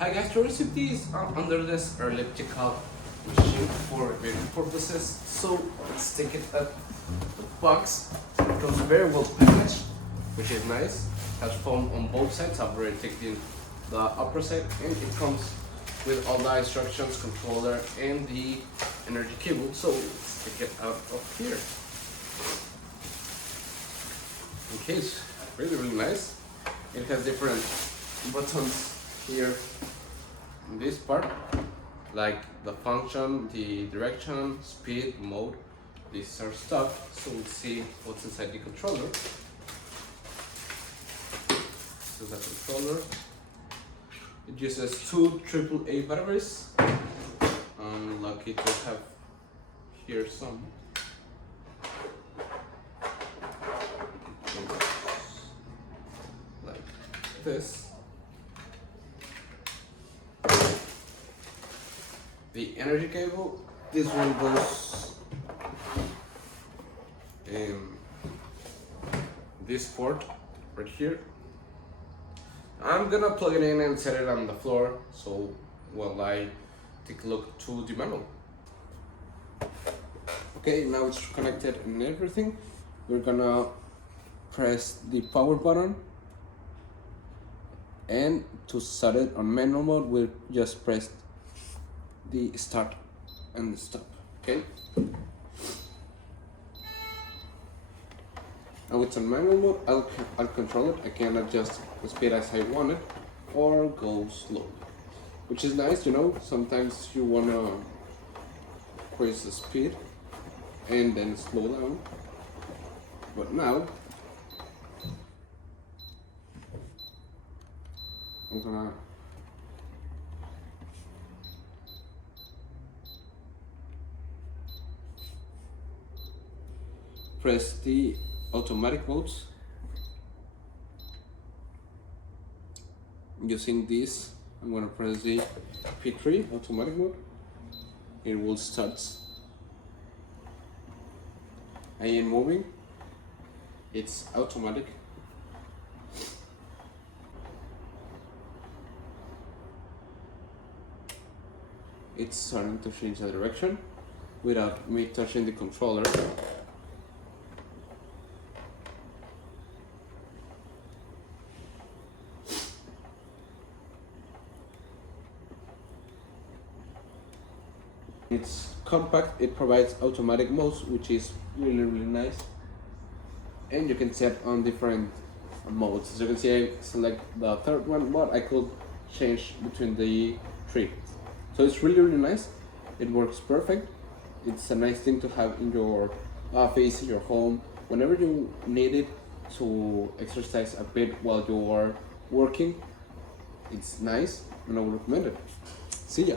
Hi guys, to receive these under this elliptical machine for reading purposes. So let's take it at the box. It comes very well packaged, which is nice. Has foam on both sides. I've already taken the upper side, and it comes with all the instructions, controller, and the energy cable. So let's take it out of here. Okay, it's really nice. It has different buttons here in this part, like the function, the direction, speed, mode. These are stuff. So we'll see what's inside the controller. This is the controller. It uses two AAA batteries. I'm lucky to have here some. Like this. The energy cable, this one goes in this port right here. I'm gonna plug it in and set it on the floor so while I take a look to the manual. Okay, now it's connected and everything. We're gonna press the power button, and to set it on manual mode, we'll just press the start and stop. Okay, now it's on manual mode. I'll control it. I can adjust the speed as I want it or go slow, which is nice, you know. Sometimes you wanna press the speed and then slow down, but now I'm gonna press the automatic modes. Using this, I'm gonna press the P3 automatic mode. It will start. I am moving. It's automatic. It's starting to change the direction without me touching the controller. It's compact. It provides automatic modes, which is really nice, and you can set on different modes. As you can see, I select the third one, but I could change between the three. So it's really nice. It works perfect. It's a nice thing to have in your office, in your home, whenever you need it to exercise a bit while you are working. It's nice, and I would recommend it. See ya.